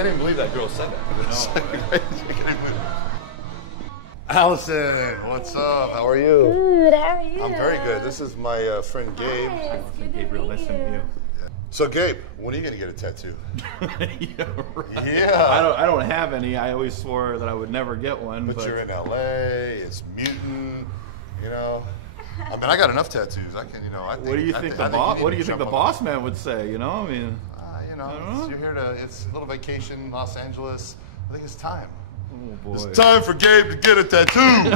can't even believe that girl said that. Allison, what's up? How are you? Good, how are you? I'm very good. This is my friend Gabe. Hi, it's good to Gabriel, meet nice to meet you. So Gabe, when are you gonna get a tattoo? Yeah, right. Yeah. I don't have any. I always swore that I would never get one. But you're in LA. It's Mutant. You know. I mean, I got enough tattoos. I can, you know. I think, what do you think the boss? What do you think the boss man would say? You know, I mean. You know, you're here to. It's a little vacation, Los Angeles. I think it's time. Oh boy. It's time for Gabe to get a tattoo.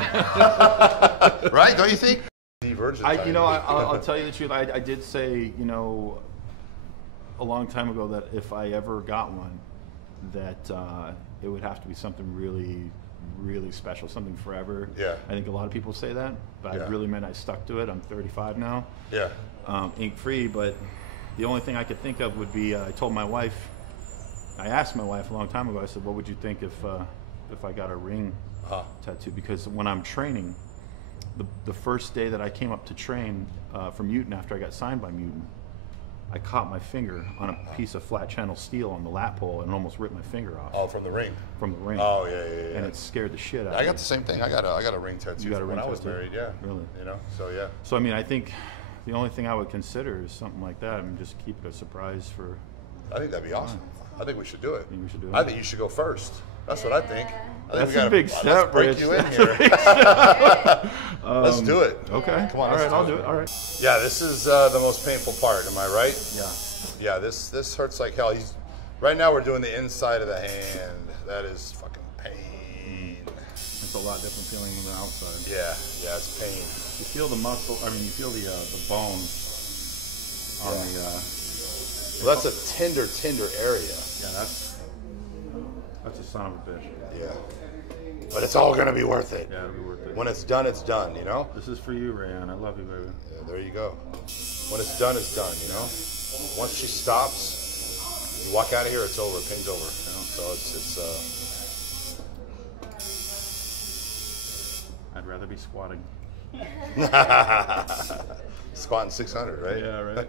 Right? Don't you think? I'll tell you the truth. I did say, you know, a long time ago that if I ever got one, that it would have to be something really, really special, something forever. Yeah. I think a lot of people say that, but I really meant I stuck to it. I'm 35 now. Yeah. Ink free, but the only thing I could think of would be I told my wife. I asked my wife a long time ago. I said, "What would you think if I got a ring tattoo?" Because when I'm training, the first day that I came up to train for Mutant after I got signed by Mutant, I caught my finger on a piece of flat channel steel on the lat pole and almost ripped my finger off. Oh, from the ring. From the ring. Oh yeah. And it scared the shit out of me. I got the same thing. I got a ring tattoo when I was married. Yeah. Really? You know. So yeah. So I mean, I think the only thing I would consider is something like that. I mean, just keep it a surprise for. I think that'd be awesome. I think we should do it. We should do it. I think you should go first. That's what I think. That's a big step, Rich. Rich. You in here. Let's do it. Okay. Come on. All right, I'll do it. All right. Yeah, this is the most painful part. Am I right? Yeah. Yeah. This hurts like hell. Right now we're doing the inside of the hand. That is fucking pain. It's a lot different feeling than the outside. Yeah, it's pain. You feel the muscle. I mean, you feel the bone on the. Well, that's a tender area. Yeah, that's a son of a bitch. Yeah. But it's all gonna be worth it. Yeah, it'll be worth it. When it's done, you know? This is for you, Rayanne. I love you, baby. Yeah, there you go. When it's done, you know? Once she stops, you walk out of here, it's over, pin's over. You know? So I'd rather be squatting. Squatting 600, right? Yeah, right.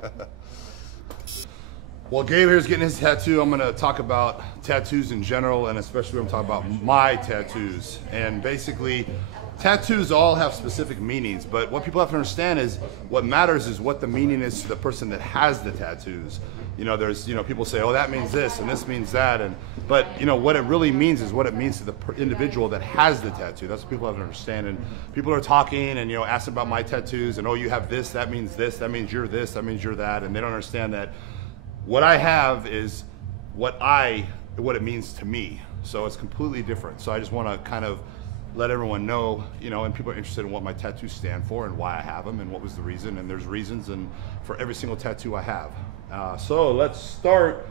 Well, Gabe here's getting his tattoo. I'm going to talk about tattoos in general, and especially when I'm talking about my tattoos. And basically, tattoos all have specific meanings, but what people have to understand is what matters is what the meaning is to the person that has the tattoos. You know, there's, you know, people say, oh, that means this and this means that, but you know what it really means is what it means to the individual that has the tattoo. That's what people have to understand. And people are talking and, you know, asking about my tattoos and, oh, you have this, that means you're this, that means you're that, and they don't understand that what I have is what it means to me. So it's completely different. So I just want to kind of let everyone know, you know, and people are interested in what my tattoos stand for and why I have them and what was the reason. And there's reasons and for every single tattoo I have. So let's start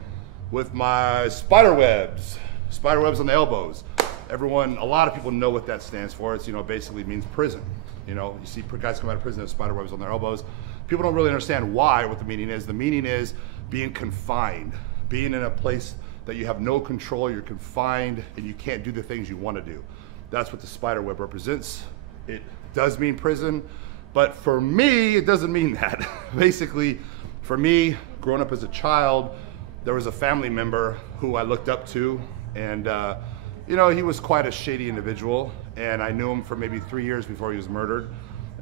with my spider webs. Spider webs on the elbows. A lot of people know what that stands for. It's, you know, basically means prison. You know, you see guys come out of prison with spider webs on their elbows. People don't really understand what the meaning is. The meaning is being confined, being in a place that you have no control, you're confined, and you can't do the things you want to do. That's what the spider web represents. It does mean prison, but for me, it doesn't mean that. Basically, for me, growing up as a child, there was a family member who I looked up to, and you know, he was quite a shady individual, and I knew him for maybe 3 years before he was murdered.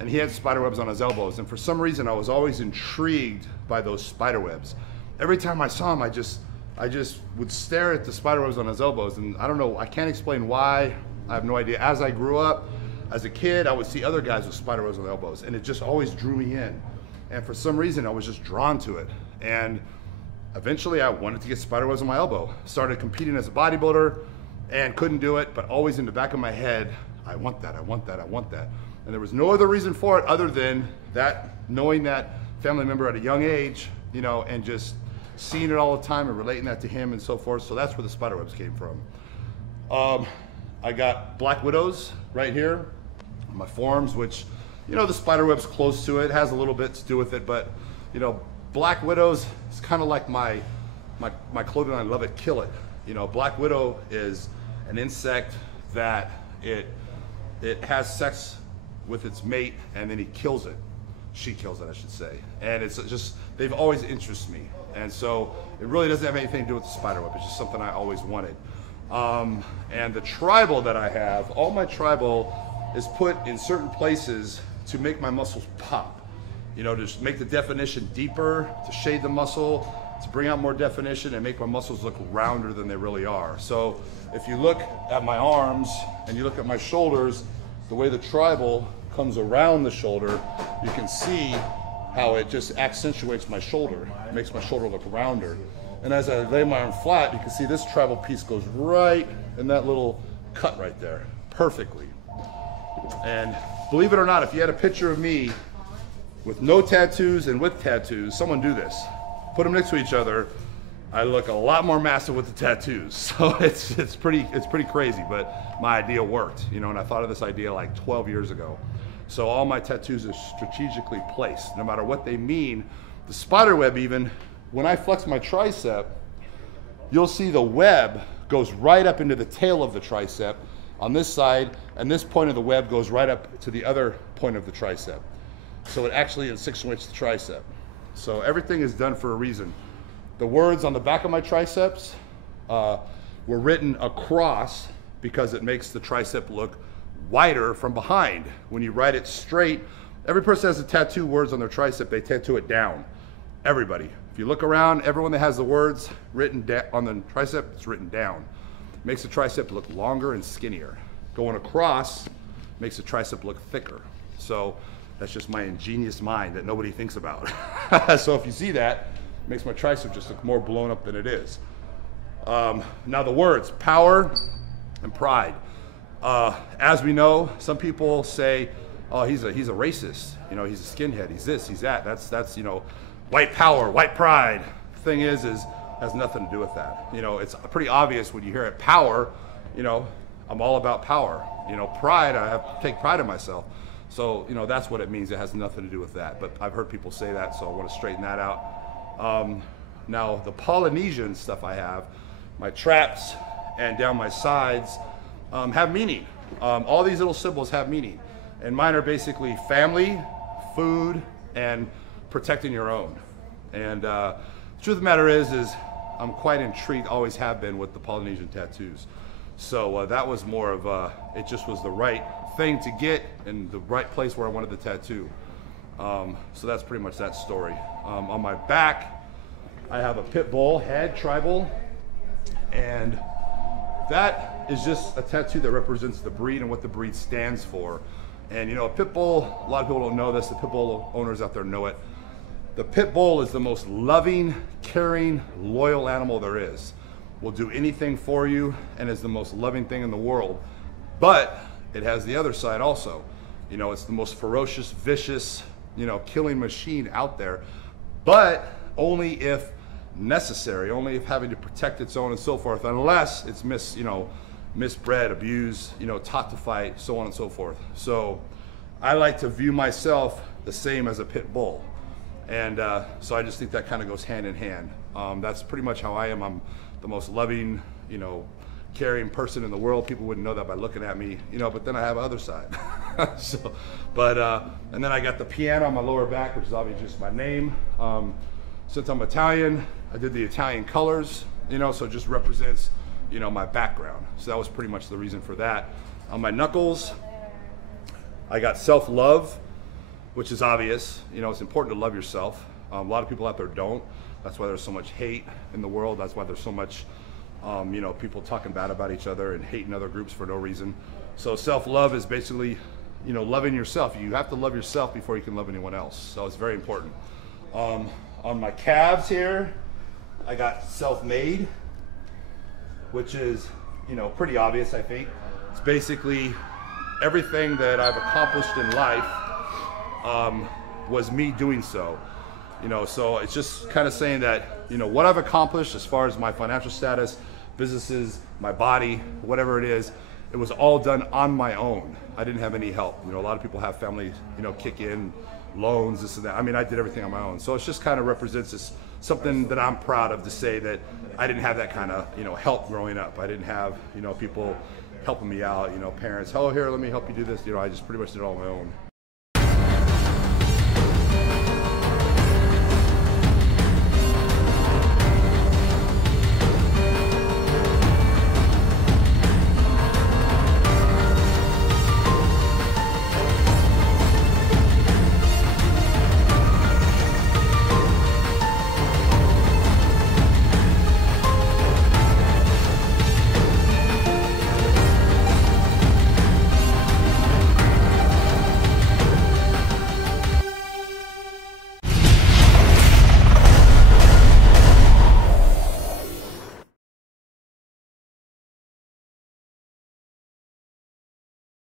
And he had spider webs on his elbows, and for some reason I was always intrigued by those spider webs. Every time I saw him, I just would stare at the spider webs on his elbows, and I don't know, I can't explain why. I have no idea. As I grew up, as a kid, I would see other guys with spider webs on their elbows, and it just always drew me in. And for some reason, I was just drawn to it. And eventually, I wanted to get spider webs on my elbow. Started competing as a bodybuilder, and couldn't do it, but always in the back of my head, I want that, I want that, I want that. And there was no other reason for it other than that, knowing that family member at a young age, you know, and just seeing it all the time and relating that to him and so forth. So that's where the spider webs came from. I got black widows right here on my forearms, which, you know, the spider web's close to it, has a little bit to do with it, but, you know, black widows is kind of like my clothing line, Love It, Kill It. You know, black widow is an insect that it has sex with its mate, and then he kills it. She kills it, I should say. And it's just they've always interested me. And so it really doesn't have anything to do with the spider web. It's just something I always wanted. And the tribal that I have, all my tribal is put in certain places to make my muscles pop. You know, to just make the definition deeper, to shade the muscle, to bring out more definition and make my muscles look rounder than they really are. So if you look at my arms and you look at my shoulders, the way the tribal comes around the shoulder, you can see how it just accentuates my shoulder. It makes my shoulder look rounder. And as I lay my arm flat, you can see this tribal piece goes right in that little cut right there, perfectly. And believe it or not, if you had a picture of me with no tattoos and with tattoos, someone do this. Put them next to each other, I look a lot more massive with the tattoos. So it's pretty crazy, but my idea worked, you know, and I thought of this idea like 12 years ago. So all my tattoos are strategically placed, no matter what they mean. The spider web even, when I flex my tricep, you'll see the web goes right up into the tail of the tricep on this side, and this point of the web goes right up to the other point of the tricep. So it actually accentuates the tricep. So everything is done for a reason. The words on the back of my triceps were written across because it makes the tricep look wider from behind. When you write it straight, every person has a tattoo words on their tricep, they tattoo it down. Everybody. If you look around, everyone that has the words written on the tricep, it's written down. Makes the tricep look longer and skinnier. Going across makes the tricep look thicker. So that's just my ingenious mind that nobody thinks about. So if you see that, it makes my tricep just look more blown up than it is. Now the words, power and pride. As we know, some people say, oh, he's a racist. You know, he's a skinhead. He's this, he's that. That's you know, white power, white pride. Thing is has nothing to do with that. You know, it's pretty obvious when you hear it. Power, you know, I'm all about power. You know, pride, I have to take pride in myself. So, you know, that's what it means. It has nothing to do with that. But I've heard people say that, so I want to straighten that out. Now, the Polynesian stuff I have, my traps and down my sides have meaning. All these little symbols have meaning. And mine are basically family, food, and protecting your own. And the truth of the matter is I'm quite intrigued, always have been, with the Polynesian tattoos. So that was more of it just was the right thing to get in the right place where I wanted the tattoo. So that's pretty much that story. On my back, I have a pit bull head tribal, and that is just a tattoo that represents the breed and what the breed stands for. And you know, a pit bull, a lot of people don't know this, the pit bull owners out there know it. The pit bull is the most loving, caring, loyal animal there is. Will do anything for you and is the most loving thing in the world. But it has the other side also. You know, it's the most ferocious, vicious, you know, killing machine out there. But only if necessary, only if having to protect its own and so forth, unless it's misbred, abused, you know, taught to fight, so on and so forth. So I like to view myself the same as a pit bull. And so I just think that kind of goes hand in hand. That's pretty much how I am. I'm the most loving, you know, caring person in the world. People wouldn't know that by looking at me, you know, but then I have other side. So, but, and then I got the piano on my lower back, which is obviously just my name. Since I'm Italian, I did the Italian colors, you know, so it just represents, you know, my background. So that was pretty much the reason for that. On my knuckles, I got self-love, which is obvious. You know, it's important to love yourself. A lot of people out there don't. That's why there's so much hate in the world. That's why there's so much, you know, people talking bad about each other and hating other groups for no reason. So self-love is basically, you know, loving yourself. You have to love yourself before you can love anyone else. So it's very important. On my calves here, I got self-made, which is, you know, pretty obvious, I think. It's basically everything that I've accomplished in life was me doing so. You know, so it's just kind of saying that, you know, what I've accomplished as far as my financial status, businesses, my body, whatever it is, it was all done on my own. I didn't have any help. You know, a lot of people have family, you know, kick in, loans, this and that. I mean, I did everything on my own. So it just kind of represents this, something that I'm proud of, to say that I didn't have that kind of, you know, help growing up. I didn't have, you know, people helping me out, you know, parents, oh, here, let me help you do this. You know, I just pretty much did it all on my own.